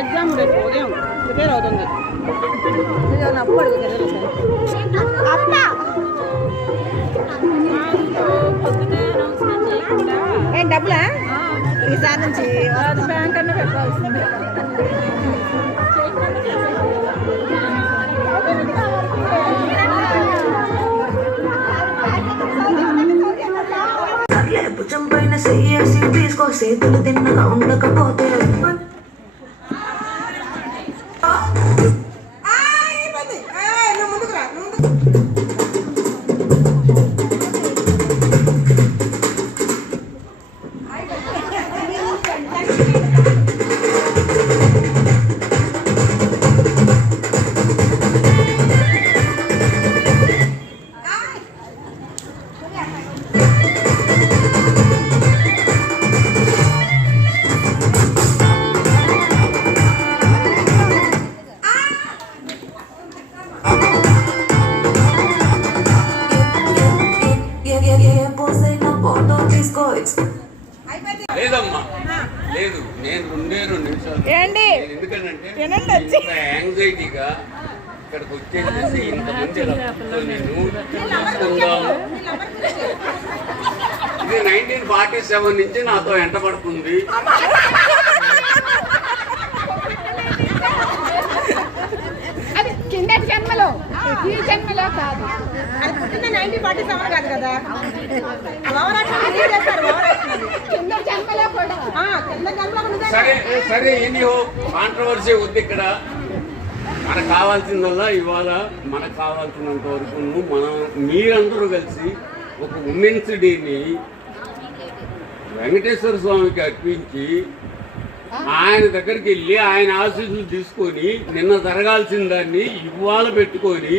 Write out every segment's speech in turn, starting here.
Exam రేపు ఉదయం prepare అవుతుంది. ఏం డబ్బులా ఈసారి నుంచి బ్యాంక్ అన్న పెట్టాల్సింది. భుజం పైన చెయ్యేసి తీసుకో, చేతులు తిన్నగా ఉండకపోతే లేదమ్మా లేదు. నేను 2 నిమిషాలు ఎందుకంటే యాంగ్జైటీగా ఇక్కడికి వచ్చేసి ఇంతమంది నేను చూసుకుందాము. ఇది 1947 నుంచి నాతో వెంట పడుతుంది. అది కిందటి జన్మలో, ఈ జన్మలో కాదు. అది పుట్టింది 1947 కాదు కదా. సరే ఎనీహో కాంట్రవర్సీ వద్దు. ఇక్కడ మనకు కావాల్సిందల్లా ఇవాళ మనకు కావాల్సినంత వరకు మీరందరూ కలిసి ఒక ఉమెన్స్ డేని వెంకటేశ్వర స్వామికి అర్పించి ఆయన దగ్గరికి వెళ్ళి ఆయన ఆశీస్సులు తీసుకొని నిన్న జరగాల్సిన దాన్ని ఇవాళ పెట్టుకొని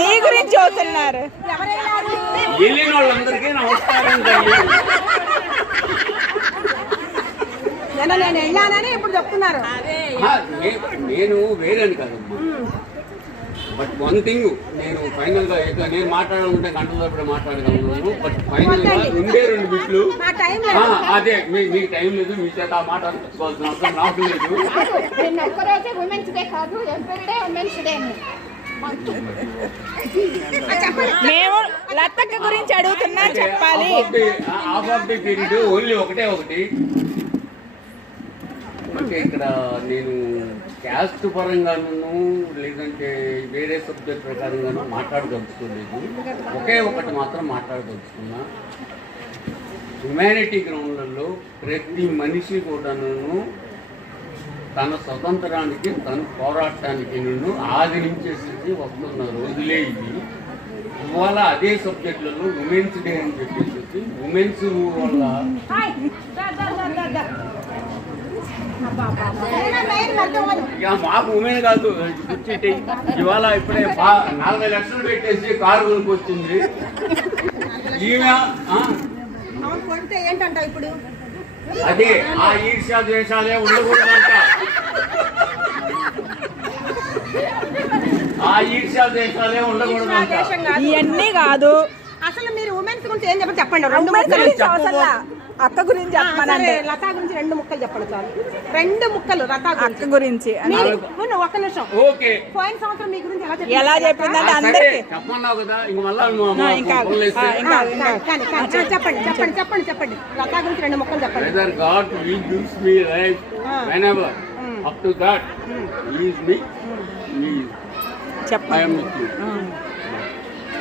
నీ గురించి చూస్తున్నారు. వెళ్ళిన వాళ్ళందరికీ నమస్కారం తల్లి. నేను వెళ్ళానని ఇప్పుడు చెప్తున్నారు. నేను వేరేని కాదమ్మా. బట్ వన్ థింగ్, నేను ఫైనల్ గా నేను మాట్లాడాలంటే గంటల తరపుడే మాట్లాడగలను. బట్ ఫైనల్ గా 2 బిట్లు అదే మీకు టైం లేదు. మీ చేత మాట్లాడుకోవాల్సిన అవసరం నాకు లేదు. మేము లతక్క గురించి అడుగుతున్నా, చెప్పాలి. Half of the period only ఒకటి అంటే ఇక్కడ నేను క్యాస్ట్ పరంగాను లేదంటే వేరే సబ్జెక్ట్ ప్రకారంగాను మాట్లాడదలుచుకోలేదు. ఒకటి మాత్రం మాట్లాడదలుచుకున్నా. హ్యుమానిటీ గ్రౌండ్లలో ప్రతి మనిషి కూడాను తన స్వతంత్రానికి తను పోరాటానికి ఆది నుంచేసి వస్తున్న రోజులే ఇవి. ఇవాళ అదే సబ్జెక్టులలో ఉమెన్స్ డే అని చెప్పేసి ఉమెన్స్ వల్ల మాకు ఉమెన్ కాదు కూర్చుంటే ఇవాళ ఇప్పుడే 40 లక్షలు పెట్టేసి కారు కొనుక్కొచ్చింది ఈమె. ఏంటంట ఇప్పుడు అదే ఆ ఈర్ష్యా ద్వేషాలే ఉండకూడదంట. ఇవన్నీ కాదు, అసలు మీరు ఉమెన్స్ గురించి ఏం చెప్పండి రెండు ఉమెన్స్ ముక్కలు గురించి అవసరంలా. అక్క గురించి చెప్పమనండి. సరే, లతా గురించి 2 ముక్కలు చెప్పండి చాలు. 2 ముక్కలు లతా అక్క గురించి మీరు ఒక్క నిమిషం. ఓకే పోయిన సంవత్సరం మీ గురించి ఎలా చెప్పిందంటే సరే అందరికి చెప్పన్నావు కదా ఇంక మళ్ళా ఇంకా చెప్పండి లతా గురించి 2 ముక్కలు చెప్పండి. whether God will gives me life whenever up to that he is me I చెప్పండి. am with you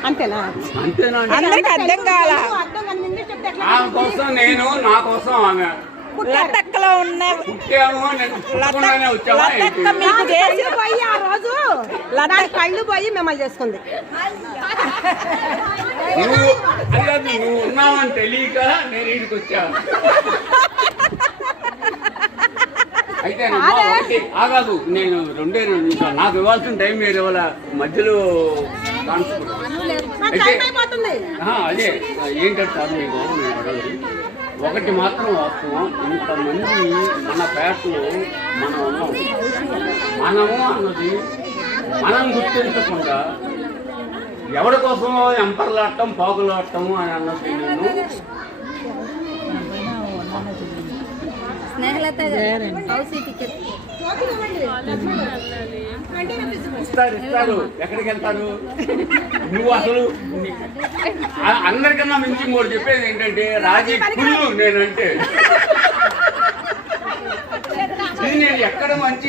అంతేనా? అంతేనా అండి? అందరికి అర్థం కావాలా? అర్థం కాని ఇంగ్లీష్ చెప్తే ఎట్లా? ఆమె కోసం నేను నా కోసం ఆమె లతక్కలో ఉన్న పుట్టాము నేను పుట్టకుండానే వచ్చావా ఏంటి? లతక్క మీకు చేసి కళ్ళు పోయి ఆ రోజు దాని కళ్ళు పోయి మిమ్మల్ని చేసుకుంది. నువ్వు అలా నువ్వు ఉన్నావని తెలియక నేను ఇంటికి వచ్చాను. అయితే ఒకటి ఆగాదు నేను 2 నిమిషాలు నాకు ఇవ్వాల్సిన టైం మీరు ఇవ్వాల మధ్యలో మా టైం అయిపోతుంది. అదే ఏంటంటే సార్ మీకు నేను అడగదు ఒకటి మాత్రం వాస్తవం ఇంతమంది మన పేటలో మనం ఉన్నాం మనము అన్నది మనం గుర్తించకుండా ఎవరి కోసమో ఎంపర్లాడటం పాకులాడటము అని అన్నది నేను ఇస్తారు ఎక్కడికి వెళ్తారు నువ్వు అసలు అందరికన్నా మించి ఇంకోటి చెప్పేది ఏంటంటే రాజీ కుళ్ళు నేనంటే ఇది నేను ఎక్కడ మంచి